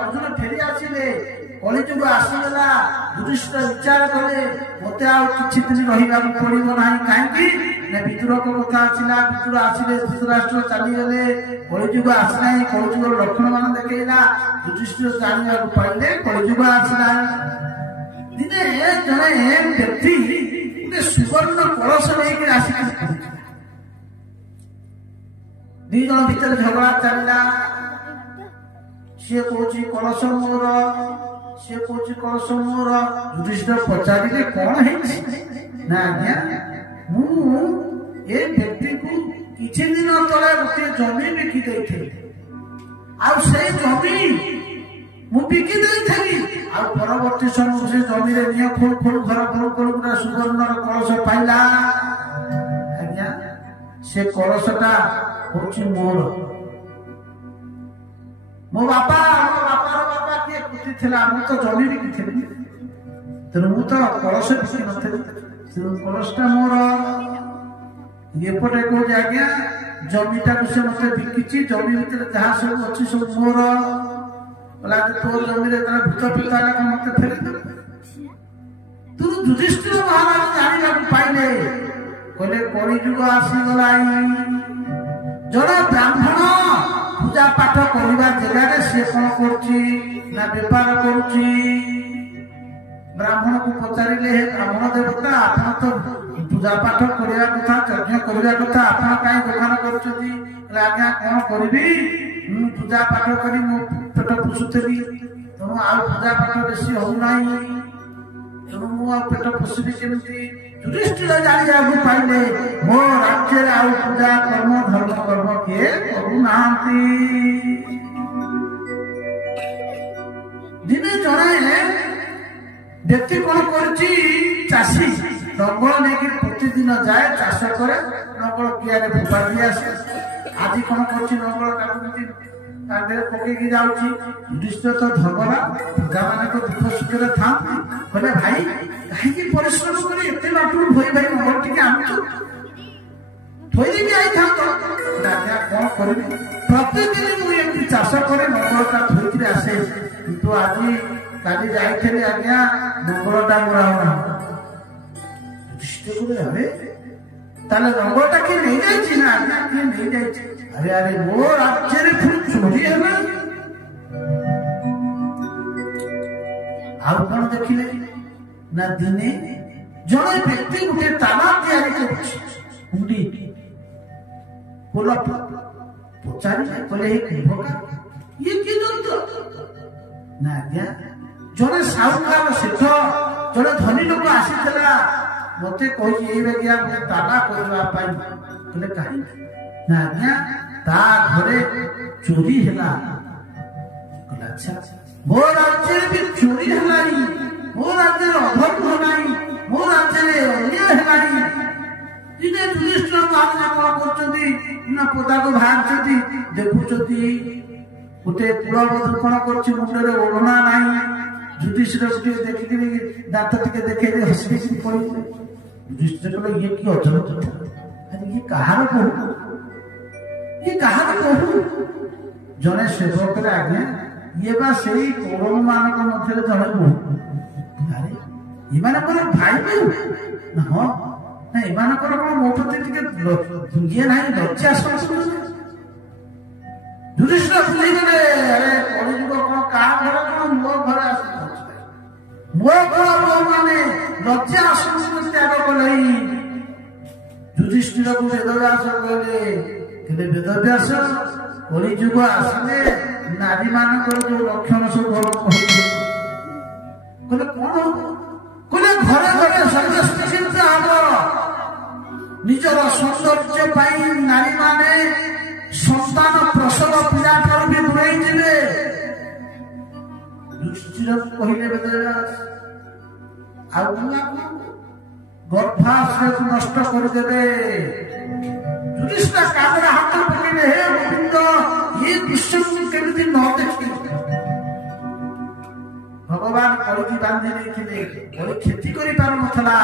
अर्जुन फेरी आसिले कलिजुग आसीगला युधिष्ठिर विचार कले मते आ किछि दिन रहिबा पड़िबो नाही काहेकि ने विदुरक कथा आसिला विदुर आसिले धृतराष्ट्र चली गले कलिजुग आसनाई कलिजुग लक्षण मान देखेला युधिष्ठिर जानिया पाइले कलिजुग आसिला दिने जने व्यक्ति ने सुवर्ण कलश लेके आसिला दी जन भीतर झगड़ा चलला से कोची कलश मोर से कोची कलश मोर युधिष्ठिर पचारिले कोन है ना आज्ञा मु ए व्यक्ति को किछि दिन तले गोटे जमी बिकी दैथिले आ से जमी मु बिकी दैथिली आ परवर्ती समय से जमी रे निया खोल खोल घर खोल खोल पूरा सुवर्ण कलश पाइला आज्ञा से कलशटा होची मोर मो बापा किए पुत्री थिला मु तो जमी बिकी थिली तेणु मु तो कलश बिकी नथिली तेणु कलशटा मोर एपटे को आज्ञा जमीटा को से मते बिकिची जमी भीतर जहा सब अछि सब मोर बोला तोर जमी रे तरा भूत पिताला को मते फेरि दे तू युधिष्ठिर महाराज जानिला पाइले कहले कली जुग आसी गलाई जड़ा ब्राह्मण पूजा पाठ करवा जगह सी कौन कर बेपार करुच्ची ब्राह्मण को पचारे ब्राह्मण देवता आप तो पूजा पाठ करने कथा यज्ञ करने कथा आप कहीं दोकान करुँच आज्ञा कौन करी पूजा पाठ कर पेट पोषुली तेणु आ पूजा पाठ बेसी होना तेणु मुझे पेट पोषिबी केमती युधिष्ठिर जानिया पाइले मो राज्य आउ पूजा कर्म धर्म कर्म किए करूना दिने जड़े व्यक्ति कौन चाषी नंगल नहीं प्रतिदिन जाए चाष करे नंगल कियारे फोपाड़ी आसे आज कौन नंगल काटुती पकईकी जाऊँगी युधिष्ठिर तो धर्मरा पूजा मान तो दुख सुखे था बोले भाई कहीं परिश्रम कर एत बाटू भई भाई नंगल टी आनुचु थोड़ी आई था कौन करी प्रतिदिन मुझे चाष करे नंगलटा थोड़ी आसे किंतु आज काली जाइए आज्ञा नंगलटा मोरा अरे ताले नंगलटा किए नहीं जाइए ना आज्ञा किए नहीं जाइए अरे अरे मो राज्य फिर चोरी है आउ कौन देखिले ना दिने जड़े व्यक्ति गोटे ताला तैयारी कुंडी पचारे कहले ये कि जंतु ना आज्ञा जड़े साहुकार सेठ जड़े धनी लोक आसीला मते कही गया गोटे ताला करने कहीं ना आज्ञा ता घरे चोरी है अच्छा मो राज्य भी चोरी है मो राज्य अधर्म है मो राज्य अन्याय है दिने युधिष्ठिर महाराज कौन कर पदा को बाहर देखुं गोटे कुलबधू कौन कर मुंडे ओढ़ना ना युधिष्ठिर गोटे देखिक दात टे देखे हसी हसी पड़े युधिष्ठिर कहले ये कि अजब कथा ये कहार कहू ये कहार कहू जड़े सेवक आज्ञा ये बा से कौरव मान मध्य जड़े बहु अरे इमानकर भाई बहु हाँ ना इमानकर कौन मो प्रति ये ना लज्जा युधिष्ठिर भूली गले अरे कलिजुग कौन क्या घर कौन मो घर आस मो घर माने लज्जा असंस्कृति त्याग कले युधिष्ठिर को वेदव्यास कहले वेदव्यास कलिजुग आसिले नारी मानकर जो लक्षण सब कहले कौन कहले घरे घरे सर्वस्थित हम निजर सौंदर्य नारी माने संतान प्रसव पीड़ा ठार भी दूरेई थे कहले वेदव्यास गर्भाशय नष्ट करदे युधिष्ठिर कामरे हाथ पकड़े हे गोविंद ये विश्व केमती न देखी भगवान कलिकी बांधि नहीं कली खेती कर पार ना